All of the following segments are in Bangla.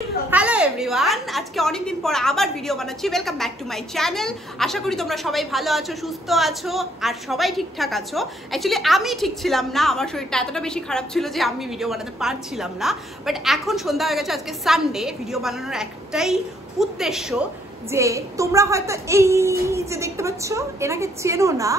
হ্যালো এভরিওয়ান, আজকে অনেক দিন পর আবার ভিডিও বানাচ্ছি। Welcome back to my channel. আশা করি তোমরা সবাই ভালো আছো, সুস্থ আছো আর সবাই ঠিকঠাক আছো। অ্যাকচুয়ালি আমি ঠিক ছিলাম না, আমার শরীরটা এতটা বেশি খারাপ ছিল যে আমি ভিডিও বানাতে পারছিলাম না। বাট এখন সন্ধ্যা হয়ে গেছে, আজকে সানডে। ভিডিও বানানোর একটাই উদ্দেশ্য যে তোমরা হয়তো এই যে দেখতে পাচ্ছ এনাকে চেনো না,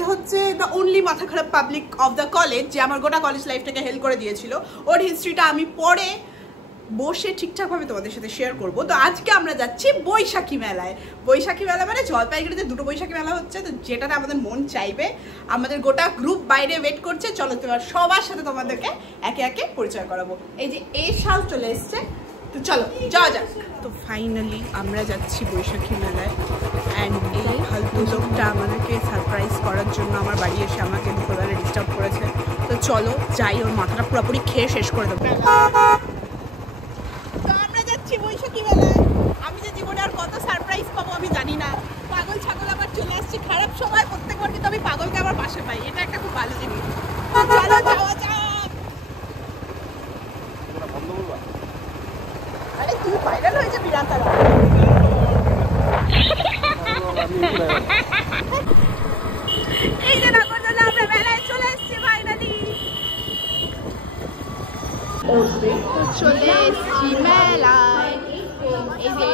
এ হচ্ছে দ্য অনলি মাথা খারাপ পাবলিক অফ দ্য কলেজ, যে আমার গোটা কলেজ লাইফটাকে হেল্প করে দিয়েছিল। ওর হিস্ট্রিটা আমি পরে বসে ঠিকঠাকভাবে তোমাদের সাথে শেয়ার করবো। তো আজকে আমরা যাচ্ছি বৈশাখী মেলায়। বৈশাখী মেলা মানে জলপাইগুড়িতে দুটো বৈশাখী মেলা হচ্ছে, তো যেটাতে আমাদের মন চাইবে। আমাদের গোটা গ্রুপ বাইরে ওয়েট করছে। চলো তোমার সবার সাথে তোমাদেরকে একে একে পরিচয় করাবো। এই যে এই সাল চলে এসছে, তো চলো যাওয়া যাক। তো ফাইনালি আমরা যাচ্ছি বৈশাখী মেলায়। অ্যান্ড এই ফালতু লোকটা আমাদেরকে সারপ্রাইজ করার জন্য আমার বাড়ি এসে আমাকে দুপুরবেলা ডিস্টার্ব করেছে। তো চলো যাই, ওর মাথাটা পুরোপুরি খেয়ে শেষ করে দেবো। বৈশাখী মেলায় আমি যে জীবনে আর কত সারপ্রাইজ পাবো আমি জানি না। পাগল ছাগল আবার চলে আসছে খারাপ সময়, প্রত্যেকবার কিন্তু আমি পাগলকে আবার পাশে পাই, এটা একটা খুব ভালো জিনিস। চলো যাওয়া যাক। আরে তুই ভাইরাল হয়েছে বিরাট। এই যে নাগরদোলা আমরা মেলায় চলে এসেছি ফাইনালি। চলে এসেছি মেলায়। এই যে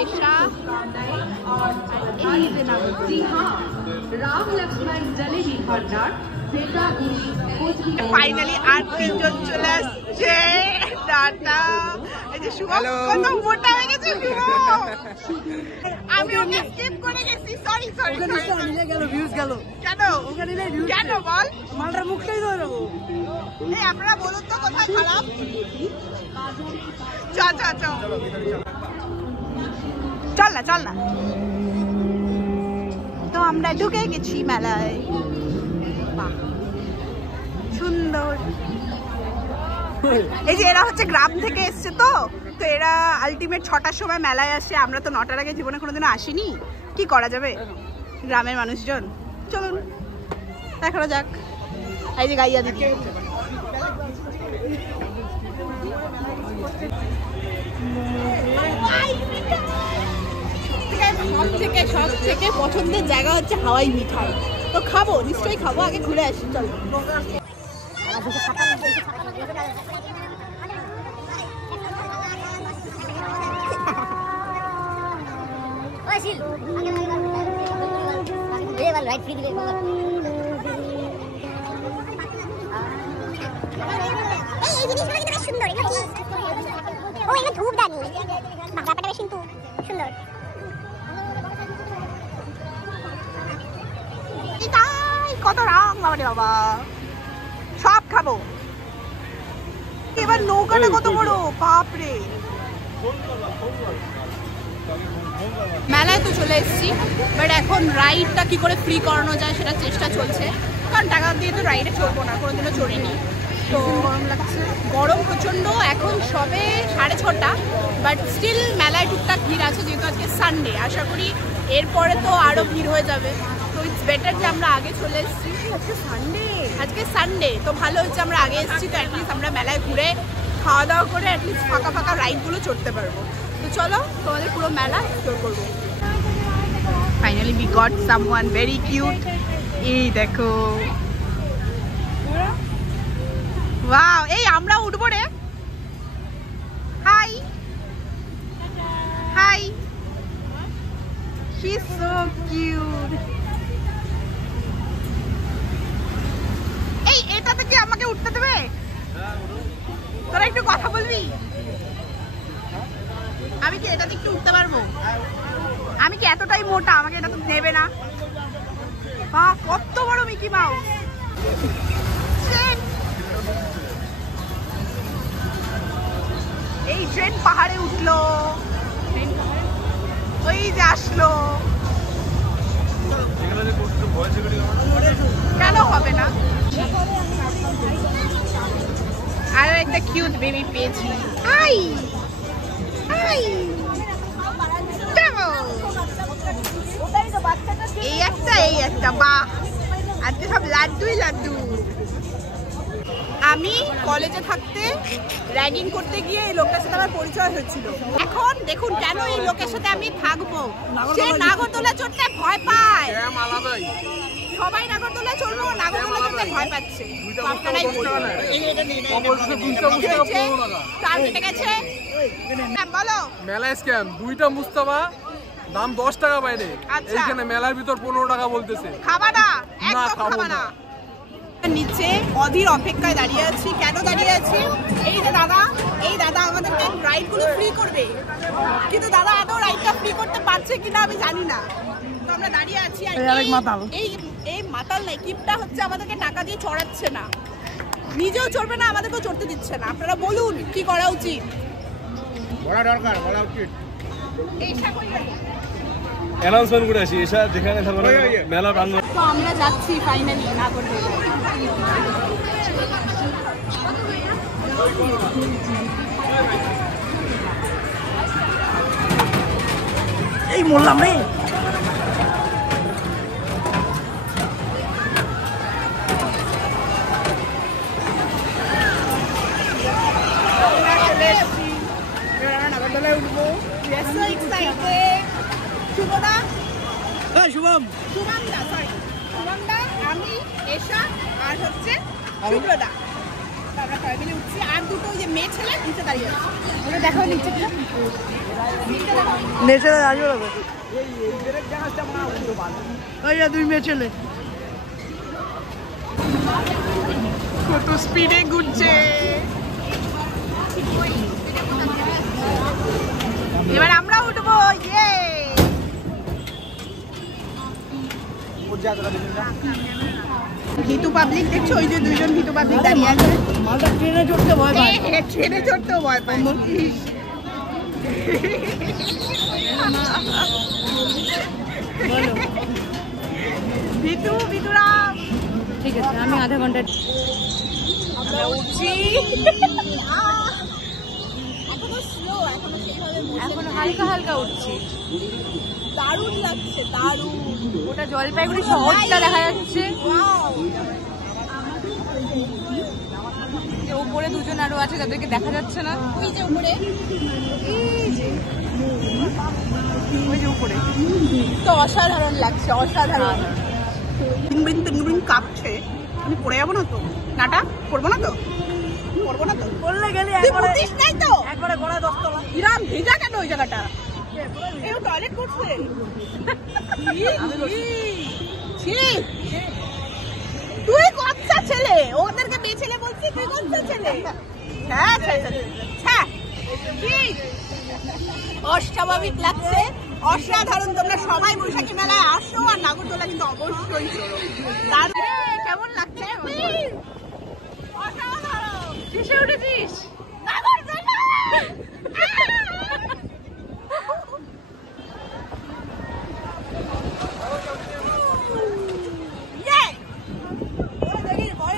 ফাইনালি আর তিনজন চলে আসছে। টাটা। এই যে শুভ কত মোটা হয়ে গেছে শুভ। আমি ওকে স্কিপ করে গেছি, সরি সরি। ওখানে গেল ভিউজ গেল কেন? ওখানে ভিউজ কেন বল? মালটার মুখটাই ধরো। এই আপনারা বলুন তো কোথায় খারাপ। চল চল চল চল না চল না। তো আমরা ঢুকে গেছি মেলায়। বাহ সুন্দর। এই যে এরা হচ্ছে গ্রাম থেকে এসছে, তো এরা আলটিমেট 6টার সময় মেলায় আসে। আমরা তো 9টার আগে জীবনে কোনোদিনও আসিনি, কি করা যাবে, গ্রামের মানুষজন। চলুন দেখানো যাক। এই যে গাইয়া দিদি। সব থেকে পছন্দের জায়গা হচ্ছে হাওয়াই মিঠাই। তো খাবো, নিশ্চয়ই খাবো, আগে ঘুরে আসি। চলো কত রং বাবারে বাবা, সব খাবো। এবার নৌকাটা কত বড়, বাপরে। মেলায় তো চলে এসেছি, বাট এখন রাইডটা কি করে ফ্রি করানো যায় সেটা চেষ্টা চলছে। কারণ টাকা দিয়ে তো রাইডে চড়বো না, কোনোদিনও চড়িনি। তো গরম লাগছে, গরম প্রচণ্ড। এখন সবে 6:30, বাট স্টিল মেলায় টুকটাক ভিড় আছে, যেহেতু আজকে সানডে। আশা করি এরপরে তো আরও ভিড় হয়ে যাবে। তো ইটস বেটার যে আমরা আগে চলে এসেছি। আজকে সানডে তো ভালো হচ্ছে আমরা আগে এসেছি। তো অ্যাটলিস্ট আমরা মেলায় ঘুরে খাওয়া দাওয়া করে অ্যাটলিস্ট ফাঁকা ফাঁকা রাইডগুলো চড়তে পারবো। তো চলো তোমাদের পুরো মেলা এক্সপ্লোর করবো। Finally we got someone very cute. এই দেখো, ওয়াও। এই আমরা উঠবো রে। High high, she is so cute. এই এটাতে কি আমাকে উঠতে দেবে? তোরা একটু কথা বলবি? আমি কি এটাতে একটু উঠতে পারবো? আমি কি এতটাই মোটা, আমাকে এটা তো নেবে না? বাহ কত বড় মিকি মাউস। এই ট্রেন পাহাড়ে উঠলো, ওই যে আসলো। কেন হবে না? আরো একটা কিউট বেবি পেয়েছি। হাই হাই, এই একটা বাহ, আজকে সব লাড্ডুই লাড্ডু। আমি কলেজে থাকতে র্যাগিং করতে গিয়ে এই লোকটার সাথে আমার পরিচয় হয়েছিল। এখন দেখুন কেন এই লোকের সাথে আমি থাকবো। সে নাগরদোলা চড়তে ভয় পায়, সবাই নাগরদোলা চড়বো, নাগরদোলা চড়তে ভয় পাচ্ছে। বলো মেলা স্ক্যাম, 2টা মুস্তাফা, দাম 10 টাকা বাইরে, এইখানে মেলার ভিতর 15 টাকা বলতেছে। খাবা না, একদম খাবা না। নিচে অধীর অপেক্ষায় দাঁড়িয়ে আছি। কেন দাঁড়িয়ে আছি? এই যে দাদা, এই দাদা আমাদেরকে রাইডগুলো ফ্রি করবে, কিন্তু দাদা আদৌ রাইডটা ফ্রি করতে পারছে কিনা আমি জানি না। তো আমরা দাঁড়িয়ে আছি আর এই মাতাল নাই কিপটা হচ্ছে আমাদেরকে টাকা দিয়ে চড়াচ্ছে না, নিজেও চড়বে না, আমাদেরকেও চড়তে দিচ্ছে না। আপনারা বলুন কি করা উচিত? বলা দরকার, বলা উচিত। অ্যানাউন্সমেন্ট করে আসি এসা যেখানে থাকবে মেলা প্রাঙ্গণ। তো আমরা যাচ্ছি ফাইনালি নাগরদোলা। এই মোল্লাম রে, নাগরদোলায় উঠবো। শুভদা, শুভম, শুভমদা, সরি শুভমদা, আমি, এশা আর হচ্ছে শুভ্রদা, আমরা সবাই মিলে উঠছি। আর দুটো ওই যে মেয়ে ছেলে নিচে দাঁড়িয়ে আছে, ওরা দেখো নিচে নেচে দাঁড়িয়ে যাবে। এই 2 মেয়ে ছেলে কত স্পিডে ঘুরছে। এবার আমরা উঠবো। ইয়ে ভিতু পাবলিক দেখছো, ওই যে 2জন ভিতু পাবলিক দাঁড়িয়ে আছে। মালটা ট্রেনে চড়তে ভয় পায়, ট্রেনে চড়তেও ভয় পায়। ভিতু, ভিতুরাম, ঠিক আছে আমি আধা ঘন্টা আমরা উঠছি। এখনো স্লো, এখনো সেইভাবে এখন হালকা হালকা উঠছি। দারুণ লাগছে, দারুণ। ওটা জলপাইগুড়ি শহরটা দেখা যাচ্ছে, যে উপরে 2জন আরো আছে যাদেরকে দেখা যাচ্ছে না। ওই যে উপরে, ওই যে উপরে তো অসাধারণ লাগছে, অসাধারণ। তিনবিন কাঁপছে। আমি পড়ে যাবো না তো? নাটা পড়বো না তো? পড়বো না তো? বললে গেলে বুঝিস নাই তো? একবারে গড়া 10 তলা। ইরাম ভেজা কেন ওই জায়গাটা? এও টয়লেট করছে। তুই কচ্ছা ছেলে, ওদেরকে মেয়ে ছেলে বলছিস, তুই কচ্ছা ছেলে। হ্যাঁ, অস্বাভাবিক লাগছে, অসাধারণ। তোমরা সবাই বৈশাখী মেলায় আসো আর নাগরদোলা কিন্তু অবশ্যই চলো। কেমন লাগছে? অসাধারণ। কিসে উঠেছিস? নাগরদোলা।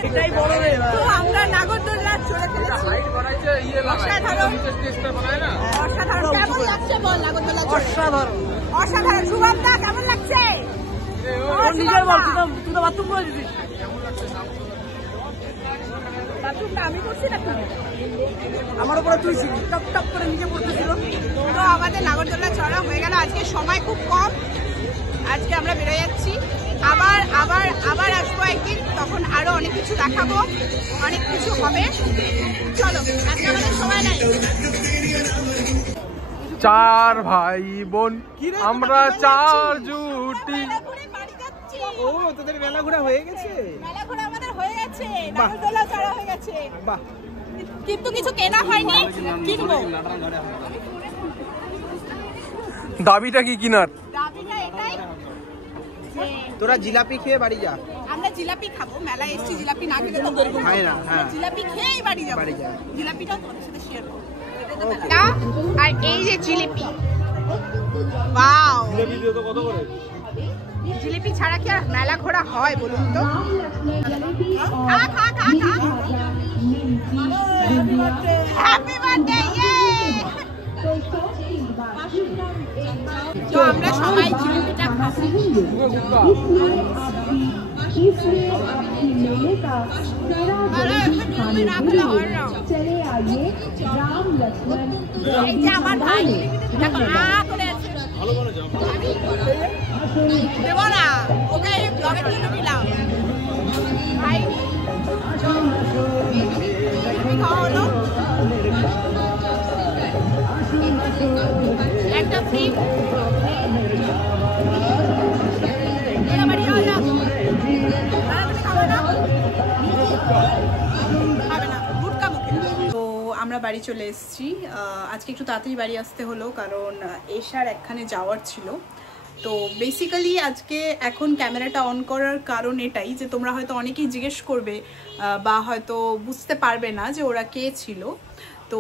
এটাই বড় রে। তো আমরা নাগরদোলা চলে ফেলেছি। অসাধারণ, অসাধারণ। কেমন লাগছে বল নাগরদোলা চড়ে? অসাধারণ, অসাধারণ। শুভমদা কেমন লাগছে? নিজের বল, তুই তো বাথরুম করে দিবি। বাথরুমটা আমি করছি না তুমি? আমার উপরে তুই টপ টপ করে নিচে পড়তেছিল। তো আমাদের নাগরদোলা চড়া হয়ে গেল। আজকে সময় খুব কম, আজকে আমরা বেরোয় যাচ্ছি। আবার আবার আবার আসবো একদিন, তখন আরো অনেক কিছু দেখাবো, অনেক কিছু হবে। চলো, আজকে আমাদের সময় নাই। 4 ভাই বোন, আমরা 4 জুটি। ও তোদের মেলা ঘোরা হয়ে গেছে? মেলা ঘোরা আমাদের হয়ে গেছে, নাগরদোলা চড়া হয়ে গেছে, বাহ। কিন্তু কিছু কেনা হয়নি, কিনবো। দাবিটা কি কিনার? দাবিটা এটাই, তোরা জিলাপি খেয়ে বাড়ি যা। আমরা জিলাপি খাবো, মেলায় এসছি, জিলাপি না খেলে তো খাই না, হ্যাঁ। জিলাপি খেয়েই বাড়ি যাবো। বাড়ি যা। জিলাপিটাও তোমাদের সাথে শেয়ার করবো। আর এই যে জিলিপি, ওয়াও। কত করে? জিলিপি ছাড়া কি আর মেলা ঘোরা হয় বলুন তো? খা খা খা খা। Happy birthday. তো আমরা সবাই জিলিপিটা খাচ্ছি। इसलिए आपकी मेले का तेरा चले आइए राम लक्ष्मण একটা ফ্রি আমরা বাড়ি চলে এসেছি। আজকে একটু তাড়াতাড়ি বাড়ি আসতে হলো কারণ এশার একখানে যাওয়ার ছিল। তো বেসিক্যালি আজকে এখন ক্যামেরাটা অন করার কারণ এটাই যে তোমরা হয়তো অনেকেই জিজ্ঞেস করবে বা হয়তো বুঝতে পারবে না যে ওরা কে ছিল। তো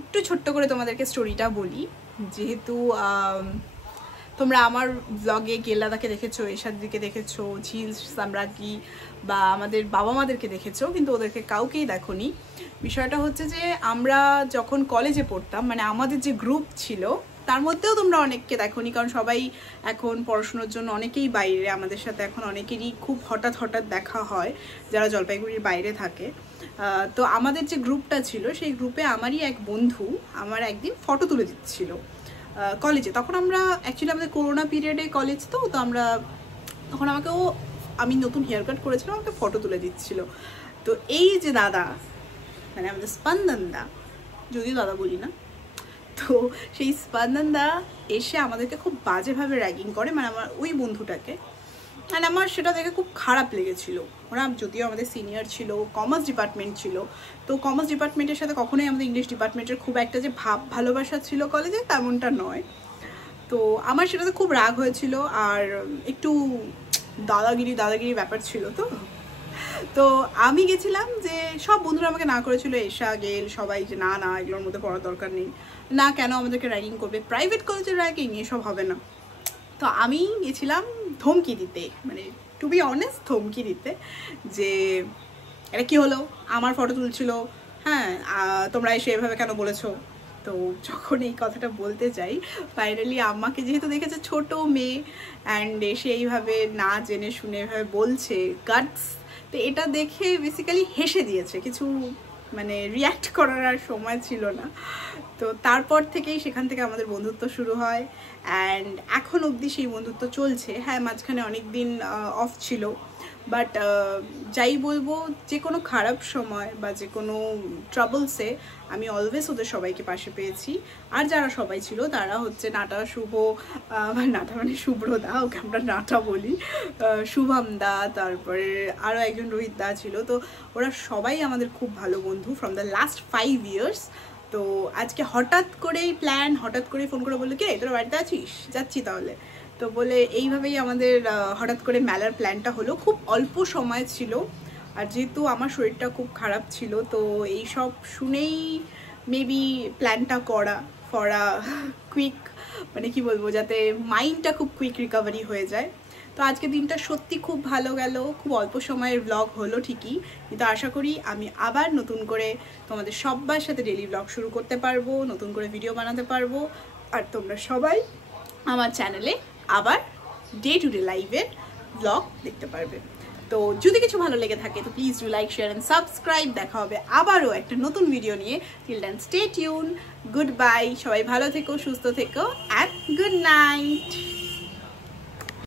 একটু ছোট্ট করে তোমাদেরকে স্টোরিটা বলি। যেহেতু তোমরা আমার ব্লগে গেলাদাকে দেখেছো, এশার দিকে দেখেছো, ঝিল সাম্রাজ্ঞী বা আমাদের বাবা মাদেরকে দেখেছো, কিন্তু ওদেরকে কাউকেই দেখোনি। বিষয়টা হচ্ছে যে আমরা যখন কলেজে পড়তাম, মানে আমাদের যে গ্রুপ ছিল তার মধ্যেও তোমরা অনেককে দেখোনি, কারণ সবাই এখন পড়াশোনার জন্য অনেকেই বাইরে। আমাদের সাথে এখন অনেকেরই খুব হঠাৎ হঠাৎ দেখা হয় যারা জলপাইগুড়ির বাইরে থাকে। তো আমাদের যে গ্রুপটা ছিল সেই গ্রুপে আমারই এক বন্ধু আমার একদিন ফটো তুলে দিচ্ছিল কলেজে। তখন আমরা অ্যাকচুয়ালি আমাদের করোনা পিরিয়ডে কলেজ, তো আমরা তখন আমি নতুন হেয়ার কাট করেছিলাম, আমাকে ফটো তুলে দিচ্ছিল। তো এই যে দাদা, মানে আমাদের স্পন্দন দা, যদিও দাদা বলি না, তো সেই স্পন্দন দা এসে আমাদেরকে খুব বাজেভাবে র্যাগিং করে, মানে আমার ওই বন্ধুটাকে। আর আমার সেটা দেখে খুব খারাপ লেগেছিল। ওরা যদিও আমাদের সিনিয়র ছিল, কমার্স ডিপার্টমেন্ট ছিল, তো কমার্স ডিপার্টমেন্টের সাথে কখনোই আমাদের ইংলিশ ডিপার্টমেন্টের খুব একটা যে ভালোবাসা ছিল কলেজে তেমনটা নয়। তো আমার সেটাতে খুব রাগ হয়েছিল আর একটু দাদাগিরি ব্যাপার ছিল। তো আমি গেছিলাম, যে সব বন্ধুরা আমাকে না করেছিল, এশা গেল সবাই, যে না এগুলোর মধ্যে পড়ার দরকার নেই, না কেন আমাদেরকে র্যাগিং করবে, প্রাইভেট কলেজের র্যাগিং এসব হবে না। তো আমি গেছিলাম ধমকি দিতে, মানে টু বি অনেস্ট ধমকি দিতে, যে এটা কি হলো, আমার ফটো তুলছিল, হ্যাঁ তোমরা এসে এভাবে কেন বলেছো। তো যখন এই কথাটা বলতে যাই, ফাইনালি আমাকে যেহেতু দেখেছে ছোট মেয়ে অ্যান্ড এসে এইভাবে না জেনে শুনে এভাবে বলছে, গাটস, তো এটা দেখে বেসিক্যালি হেসে দিয়েছে, কিছু মানে রিয়্যাক্ট করার আর সময় ছিল না। তো তারপর থেকেই সেখান থেকে আমাদের বন্ধুত্ব শুরু হয় অ্যান্ড এখন অবধি সেই বন্ধুত্ব চলছে। হ্যাঁ, মাঝখানে অনেক দিন অফ ছিল, বাট যাই বলবো, যে কোনো খারাপ সময় বা যে কোনো ট্রাবলসে আমি অলওয়েজ ওদের সবাইকে পাশে পেয়েছি। আর যারা সবাই ছিল তারা হচ্ছে নাটা, শুভ, নাটা মানে শুভ্রদা, ওকে আমরা নাটা বলি, শুভম দা, তারপরে আরও একজন রোহিত দা ছিল। তো ওরা সবাই আমাদের খুব ভালো বন্ধু ফ্রম দ্য লাস্ট 5 years। তো আজকে হঠাৎ করেই প্ল্যান, হঠাৎ করেই ফোন করে বললো, কে তোরা বাড়িতে আছিস, যাচ্ছি তাহলে। তো বলে এইভাবেই আমাদের হঠাৎ করে মেলার প্ল্যানটা হলো। খুব অল্প সময় ছিল, আর যেহেতু আমার শরীরটা খুব খারাপ ছিল, তো এই সব শুনেই মেবি প্ল্যানটা করা ফর আ কুইক, মানে কি বলবো, যাতে মাইন্ডটা খুব কুইক রিকভারি হয়ে যায়। তো আজকে দিনটা সত্যি খুব ভালো গেল, খুব অল্প সময়ের ব্লগ হলো ঠিকই, কিন্তু আশা করি আমি আবার নতুন করে তোমাদের সবার সাথে ডেইলি ব্লগ শুরু করতে পারবো, নতুন করে ভিডিও বানাতে পারবো, আর তোমরা সবাই আমার চ্যানেলে আবার ডে টু ডে লাইভের ব্লগ দেখতে পারবে। তো যদি কিছু ভালো লেগে থাকে তো please do like, share and subscribe. দেখা হবে আবারও একটা নতুন ভিডিও নিয়ে। Till then stay tune, good bye, সবাই ভালো থেকো, সুস্থ থেকো অ্যান্ড গুড নাইট।